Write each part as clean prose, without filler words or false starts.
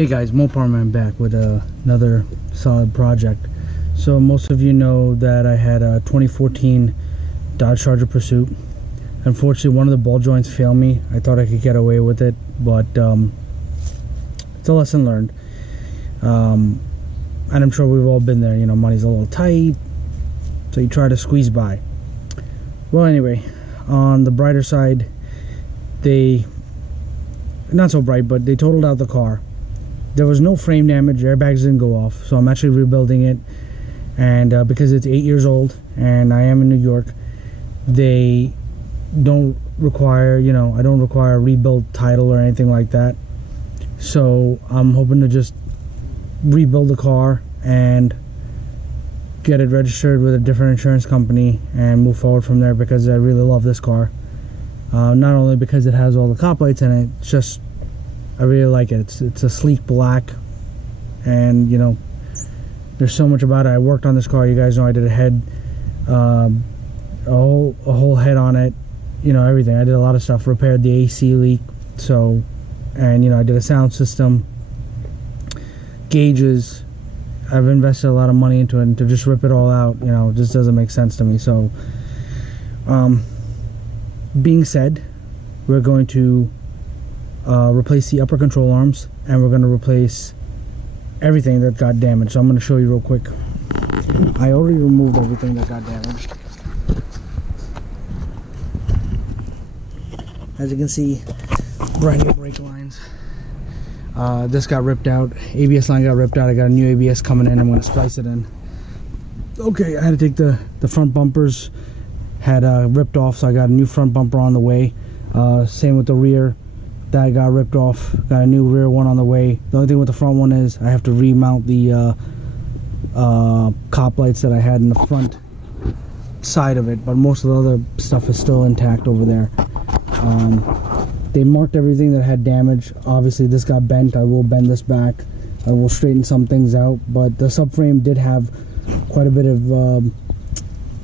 Hey guys, Moparman back with another solid project. So most of you know that I had a 2014 Dodge Charger Pursuit. Unfortunately, one of the ball joints failed me. I thought I could get away with it, but it's a lesson learned. And I'm sure we've all been there. You know, money's a little tight, so you try to squeeze by. Well, anyway, on the brighter side, they, not so bright, but they totaled out the car. There was no frame damage, airbags didn't go off, so I'm actually rebuilding it. And because it's 8 years old and I am in New York, they don't require, you know, I don't require a rebuild title or anything like that. So I'm hoping to just rebuild the car and get it registered with a different insurance company and move forward from there, because I really love this car. Not only because it has all the cop lights in it, it's just, I really like it. It's a sleek black, and you know, there's so much about it. I worked on this car. You guys know I did a head, a whole head on it. You know, everything. I did a lot of stuff. Repaired the AC leak. So, and you know, I did a sound system, gauges. I've invested a lot of money into it, and to just rip it all out, you know, just doesn't make sense to me. So, being said, we're going to replace the upper control arms, and we're going to replace everything that got damaged. So I'm going to show you real quick. I already removed everything that got damaged. As you can see, brand new brake lines. This got ripped out. ABS line got ripped out. I got a new ABS coming in. I'm going to splice it in. Okay, I had to take the front bumpers, had ripped off, so I got a new front bumper on the way. Same with the rear. That got ripped off. Got a new rear one on the way. The only thing with the front one is I have to remount the cop lights that I had in the front side of it, but most of the other stuff is still intact over there. They marked everything that had damage. Obviously this got bent. I will bend this back. I will straighten some things out, but the subframe did have quite a bit of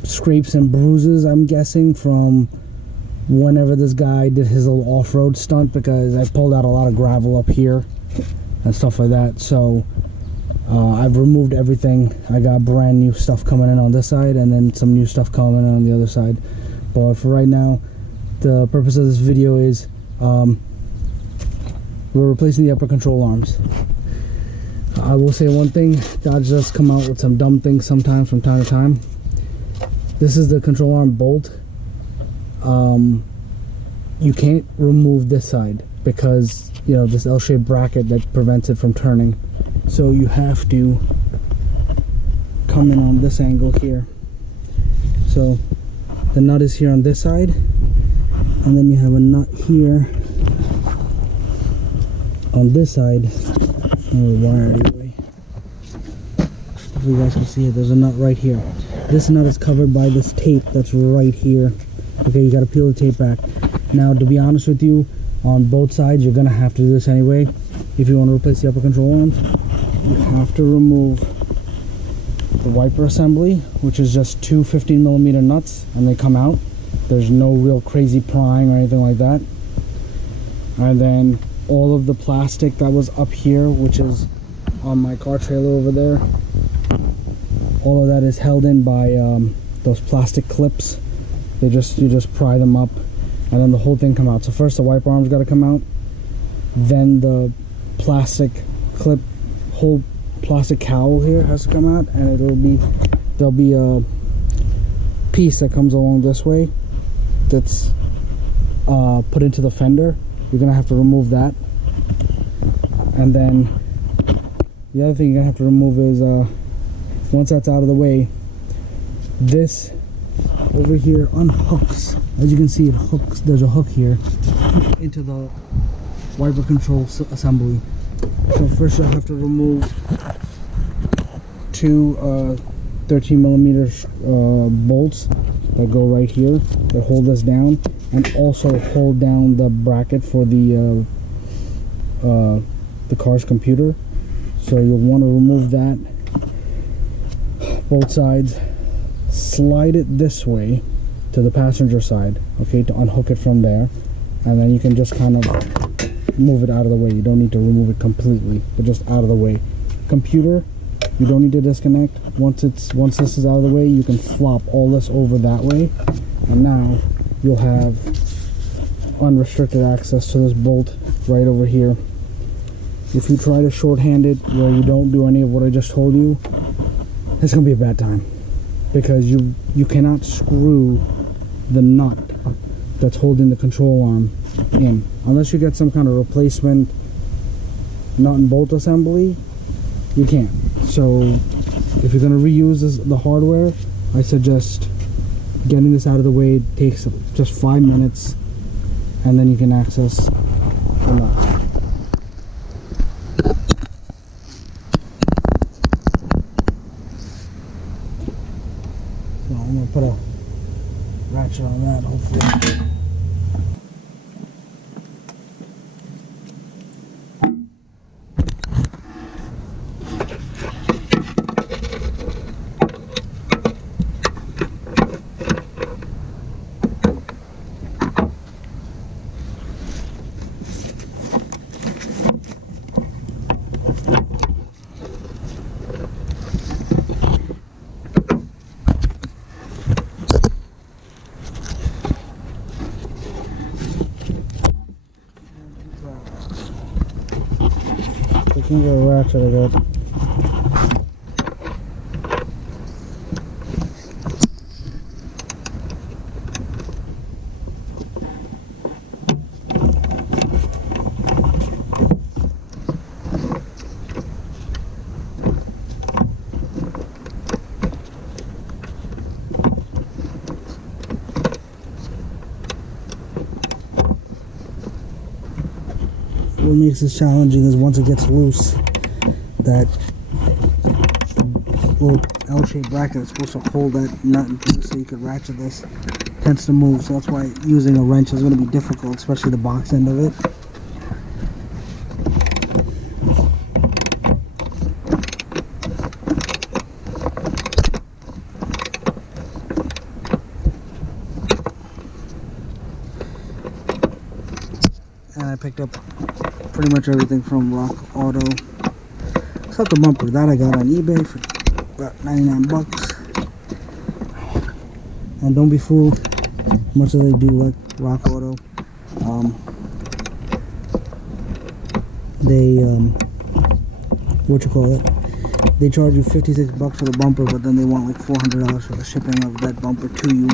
scrapes and bruises, I'm guessing, from whenever this guy did his little off-road stunt, because I pulled out a lot of gravel up here and stuff like that. So I've removed everything. I got brand new stuff coming in on this side, and then some new stuff coming in on the other side. But for right now, the purpose of this video is we're replacing the upper control arms. I will say one thing: Dodge does come out with some dumb things sometimes from time to time. This is the control arm bolt. You can't remove this side because, you know, this L-shaped bracket that prevents it from turning. So you have to come in on this angle here. So the nut is here on this side, and then you have a nut here on this side. Wire anyway. If you guys can see it, there's a nut right here. This nut is covered by this tape that's right here. Okay, you got to peel the tape back. Now, to be honest with you, on both sides, you're going to have to do this anyway. If you want to replace the upper control arms, you have to remove the wiper assembly, which is just two 15mm nuts, and they come out. There's no real crazy prying or anything like that. And then all of the plastic that was up here, which is on my car trailer over there, all of that is held in by those plastic clips. You just pry them up, and then the whole thing come out. So first the wiper arms got to come out, then the plastic clip, whole plastic cowl here has to come out, and there'll be a piece that comes along this way that's put into the fender. You're gonna have to remove that, and then the other thing you're gonna have to remove is once that's out of the way, this over here unhooks. As you can see, it hooks. There's a hook here into the wiper control assembly. So first you'll have to remove two 13mm bolts that go right here that hold this down, and also hold down the bracket for the car's computer. So you'll want to remove that, both sides. Slide it this way to the passenger side, okay, to unhook it from there, and then you can just kind of move it out of the way. You don't need to remove it completely, but just out of the way. Computer, you don't need to disconnect. Once this is out of the way, you can flop all this over that way, and now you'll have unrestricted access to this bolt right over here. If you try to shorthand it where you don't do any of what I just told you, it's gonna be a bad time, because you cannot screw the nut that's holding the control arm in unless you get some kind of replacement nut and bolt assembly. You can't. So if you're going to reuse the hardware, I suggest getting this out of the way. It takes just 5 minutes, and then you can access the nut. So I'm going to put a ratchet on that, hopefully. I can get a ratchet of it. What makes this challenging is once it gets loose, that little L-shaped bracket is supposed to hold that nut in place so you could ratchet this, tends to move. So that's why using a wrench is going to be difficult, especially the box end of it. And I picked up pretty much everything from Rock Auto, except the bumper. That I got on eBay for about 99 bucks. And don't be fooled, much as they do like Rock Auto, they they charge you 56 bucks for the bumper, but then they want like $400 for the shipping of that bumper to you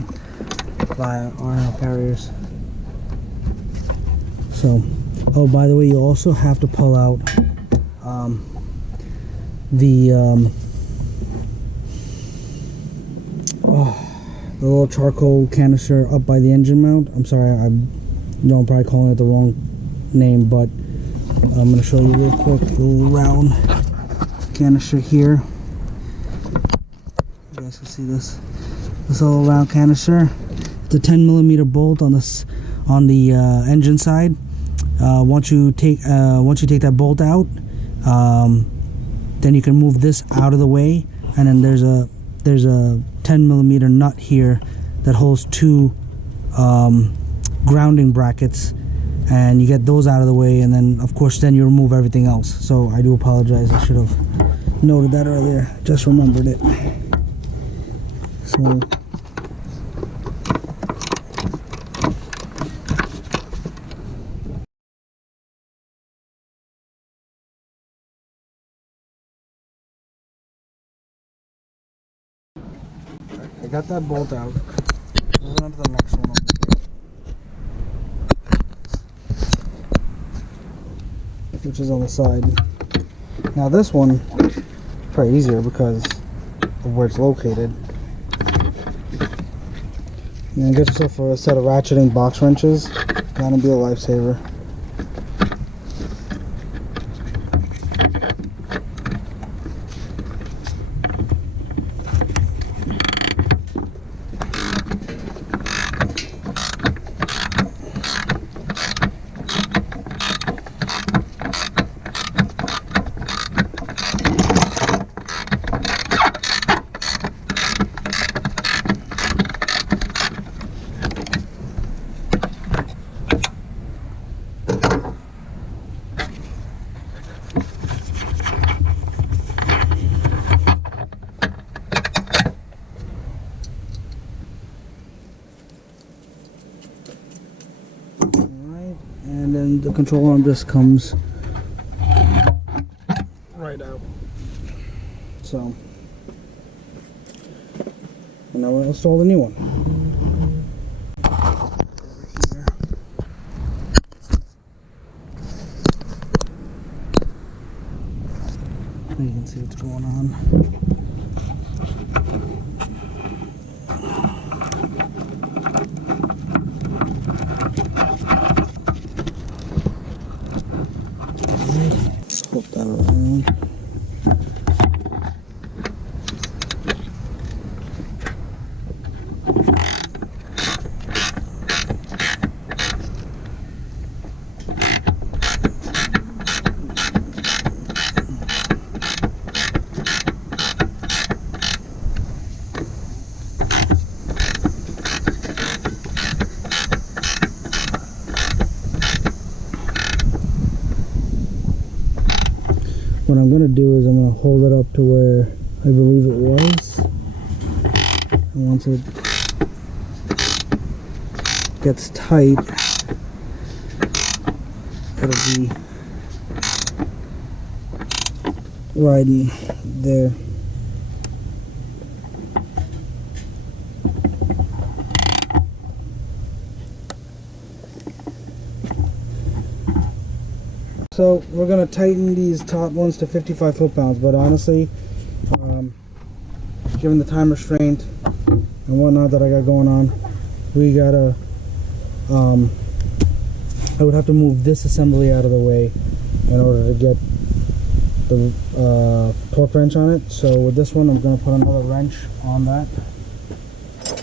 via RL carriers. So, oh, by the way, you also have to pull out the little charcoal canister up by the engine mount. I'm sorry, I'm probably calling it the wrong name, but I'm going to show you real quick. The little round canister here. You guys can see this little round canister. It's a 10mm bolt on this the engine side. Once you take that bolt out, then you can move this out of the way, and then there's a 10mm nut here that holds two grounding brackets, and you get those out of the way, and then of course then you remove everything else. So I do apologize, I should have noted that earlier, just remembered it. So I got that bolt out. Moving on to the next one over here, which is on the side. Now this one is probably easier because of where it's located. And get yourself a set of ratcheting box wrenches. Gonna be a lifesaver. and the control arm just comes right out. So now we'll install the new one. You can see what's going on. Let's flip that around. What I'm going to do is I'm going to hold it up to where I believe it was. And once it gets tight, it'll be right in there. So we're going to tighten these top ones to 55 foot-pounds, but honestly, given the time restraint and whatnot that I got going on, we gotta, I would have to move this assembly out of the way in order to get the torque wrench on it. So with this one, I'm going to put another wrench on that,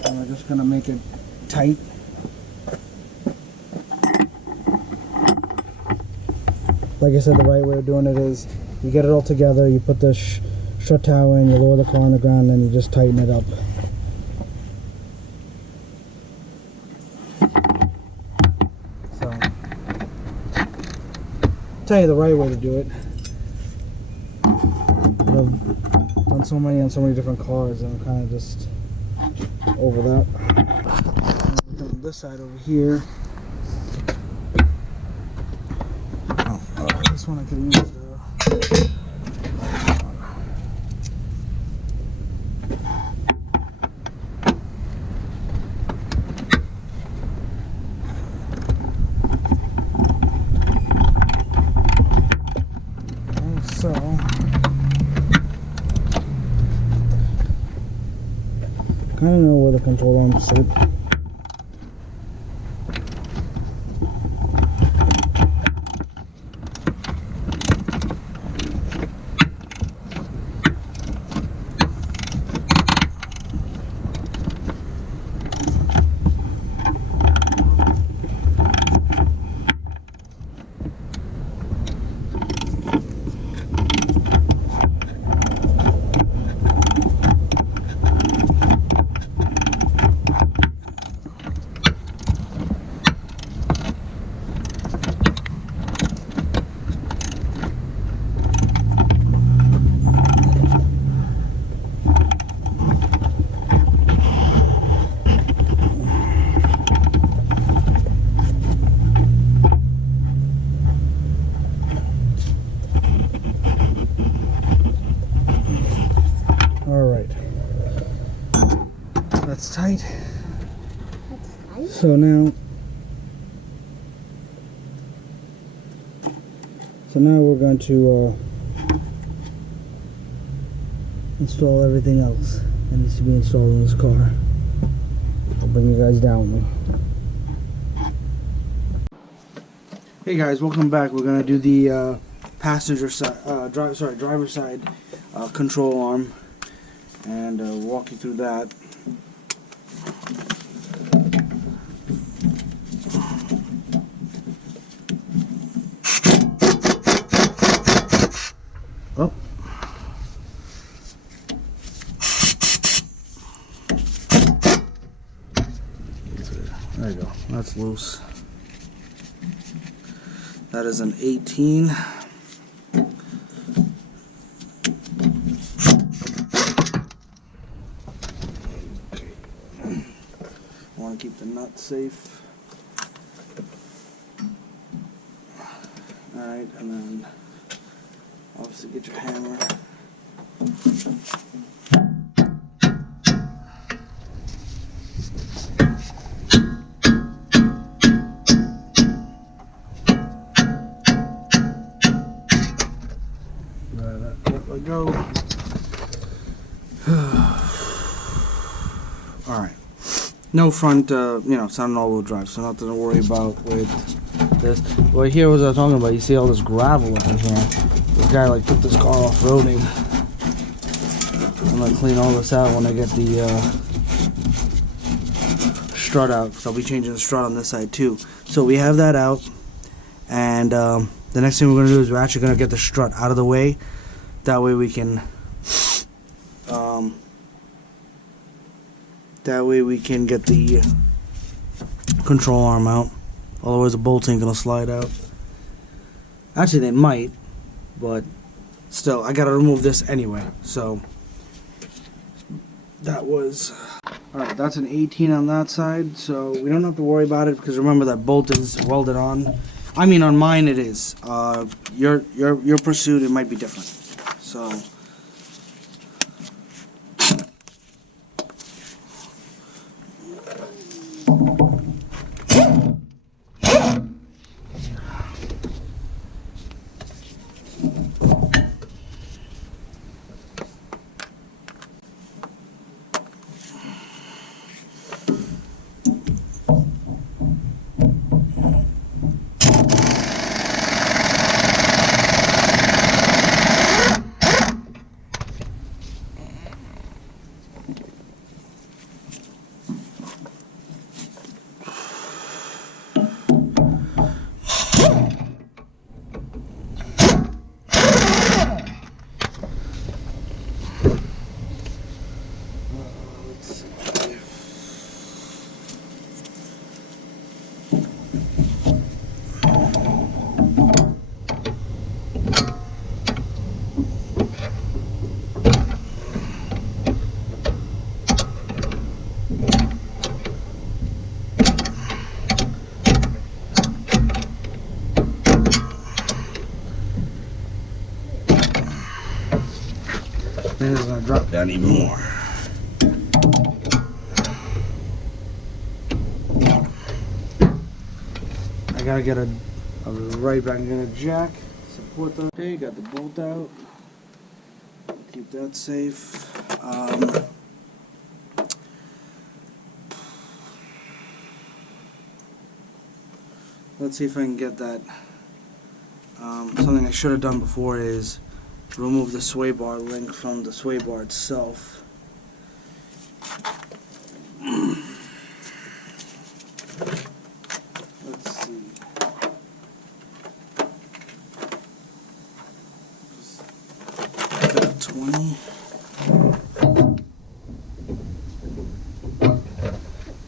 and we're just going to make it tight. Like I said, the right way of doing it is you get it all together, you put the strut tower in, you lower the car on the ground, and you just tighten it up. So, I'll tell you the right way to do it. I've done so many on so many different cars, and I'm kind of just over that. On this side over here. This one I could use so kind of know where the control arm sit. That's tight. So now we're going to install everything else that needs to be installed in this car. I'll bring you guys down with me. Hey guys, welcome back. We're going to do the passenger side, driver side control arm, and walk you through that. Oh. There you go. That's loose. That is an 18. I want to keep the nut safe. Alright, and then obviously get your hammer. Let go. Alright. No front, it's not an all-wheel drive, so nothing to worry about with this. Well, here was I was talking about. You see all this gravel up in here. This guy like took this car off-roading. I'm gonna clean all this out when I get the strut out, because I'll be changing the strut on this side too. So we have that out, and the next thing we're gonna do is we're actually gonna get the strut out of the way. That way we can get the control arm out. Otherwise the bolts ain't gonna slide out. Actually they might, but still I gotta remove this anyway. So that was alright. That's an 18 on that side, so we don't have to worry about it, because remember that bolt is welded on. I mean, on mine it is. Your Pursuit, it might be different. So then it's gonna drop down even more. I gotta get a right back in a jack. Support the. Okay, got the bolt out. Keep that safe. Let's see if I can get that. Something I should have done before is remove the sway bar link from the sway bar itself. Let's see. Just 20.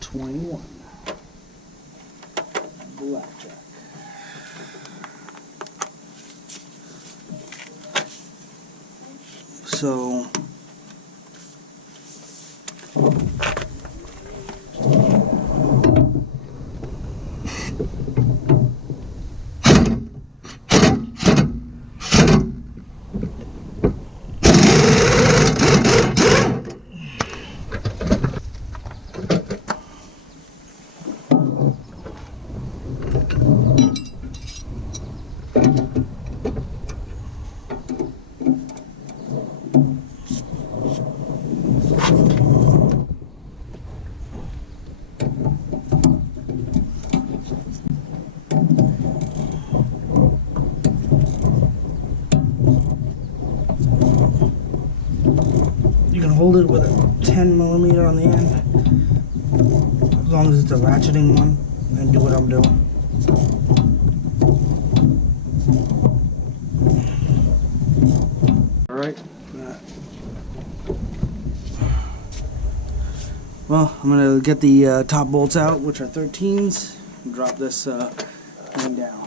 21. Blackjack. So you can hold it with a 10mm on the end, as long as it's a ratcheting one, and do what I'm doing. Alright. Well, I'm going to get the top bolts out, which are 13s, and drop this thing down.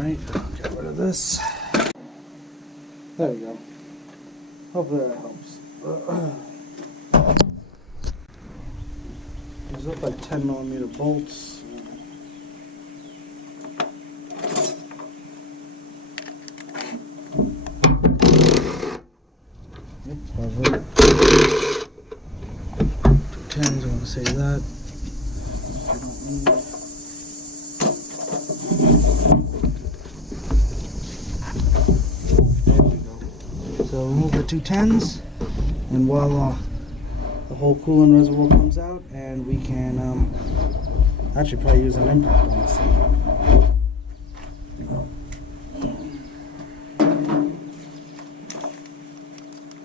Alright, get rid of this. There we go. Hopefully that helps. These look like 10mm bolts. Yep, perfect. 210s, I want to say that. I don't need. There we go. So remove the 210s, and voila, the whole coolant reservoir comes out, and we can actually probably use an impact on this thing.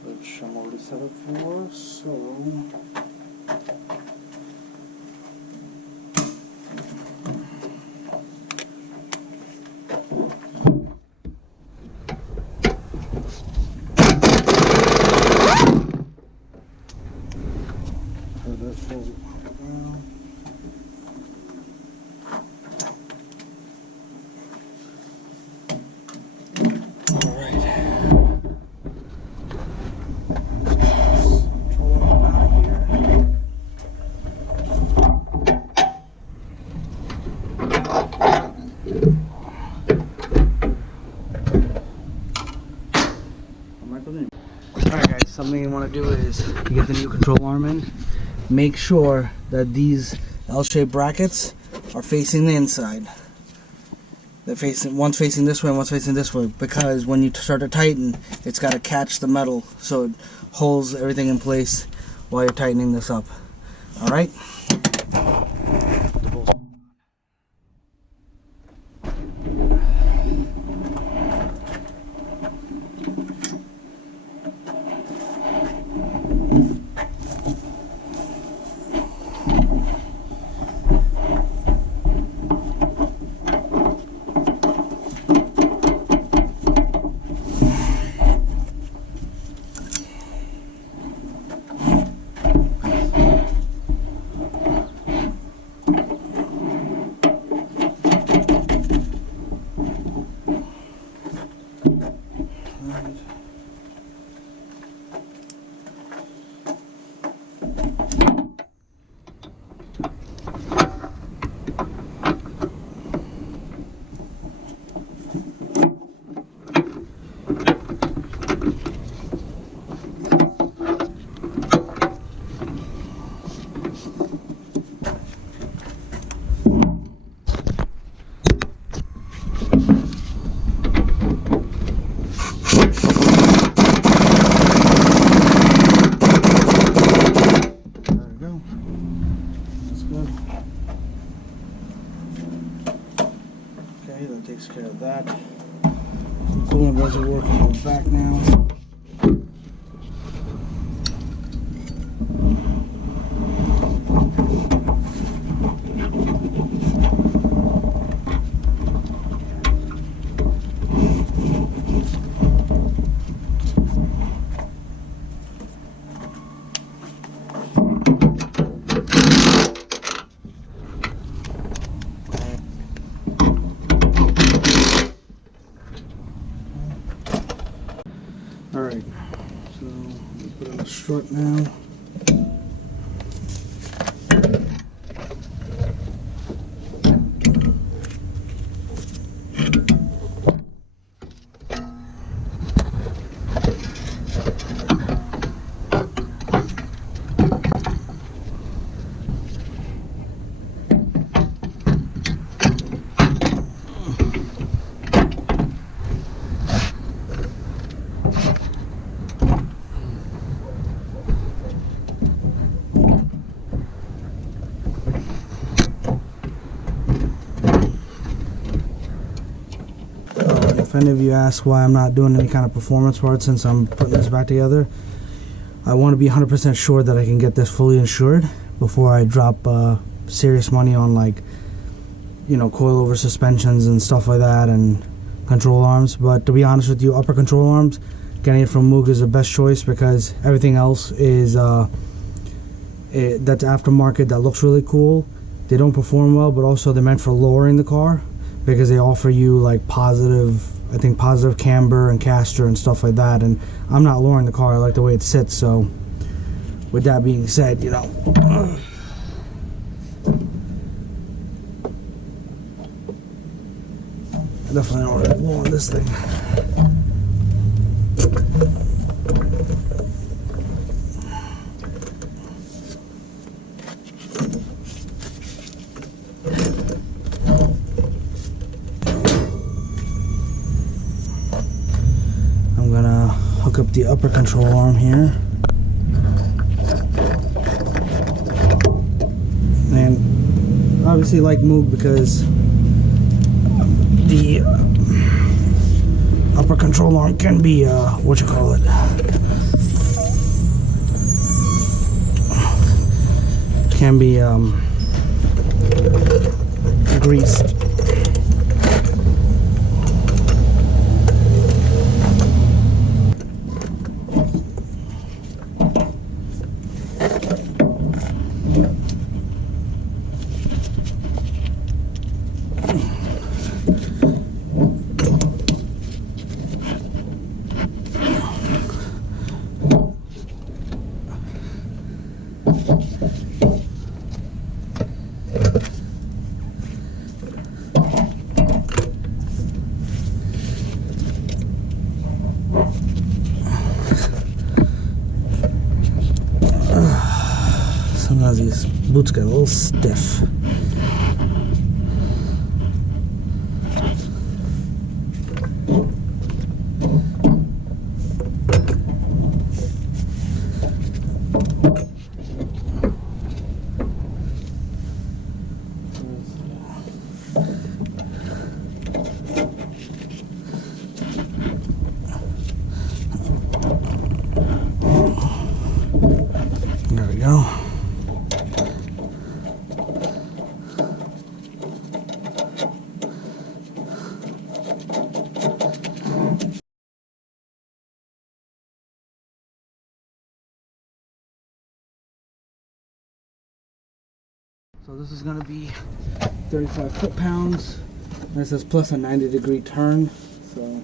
Which I'm already set up for, so that falls around. Alright guys, something you want to do is to get the new control arm in, make sure that these L-shaped brackets are facing the inside. They're facing, one's facing this way and one's facing this way, because when you start to tighten, it's got to catch the metal so it holds everything in place while you're tightening this up. Alright? That takes care of that. Coolant reservoir can go back now. Alright, so we put in the strut now. If any of you ask why I'm not doing any kind of performance parts since I'm putting this back together, I want to be 100% sure that I can get this fully insured before I drop serious money on, like, you know, coilover suspensions and stuff like that and control arms. But to be honest with you, upper control arms, getting it from Moog is the best choice, because everything else is that's aftermarket that looks really cool. They don't perform well, but also they're meant for lowering the car. because they offer you like positive, I think positive camber and caster and stuff like that, and I'm not lowering the car. I like the way it sits. So with that being said, you know, I definitely don't want to blow on this thing. I'm gonna hook up the upper control arm here. And obviously like Moog, because the upper control arm can be what you call it, can be greased. Sometimes these boots get a little stiff. There we go. So this is going to be 35 foot-pounds. This is plus a 90-degree turn. So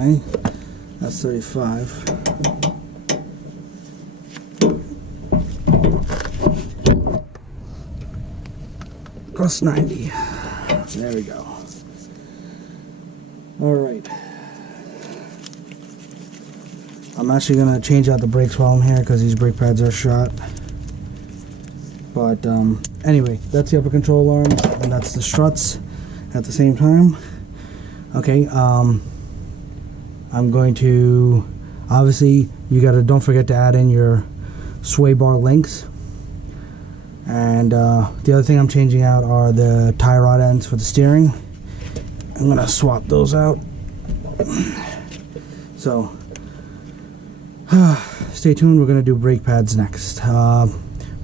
okay, that's 35. Plus 90. There we go. Alright. I'm actually going to change out the brakes while I'm here because these brake pads are shot. But anyway, that's the upper control arm and that's the struts at the same time. Okay, I'm going to, obviously you gotta, don't forget to add in your sway bar links. And the other thing I'm changing out are the tie rod ends for the steering. I'm gonna swap those out. So stay tuned, we're gonna do brake pads next.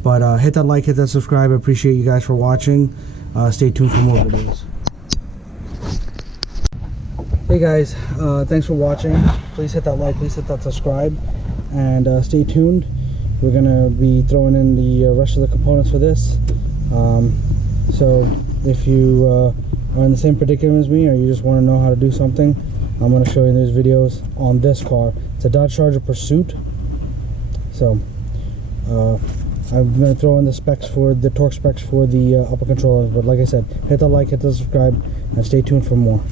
But hit that like, hit that subscribe. I appreciate you guys for watching. Stay tuned for more videos. Hey guys, thanks for watching. Please hit that like, please hit that subscribe, and stay tuned. We're gonna be throwing in the rest of the components for this. So if you are in the same predicament as me, or you just want to know how to do something, I'm gonna show you these videos on this car. It's a Dodge Charger Pursuit. So I'm gonna throw in the specs for the torque specs for the upper controller. But like I said, hit the like, hit the subscribe, and stay tuned for more.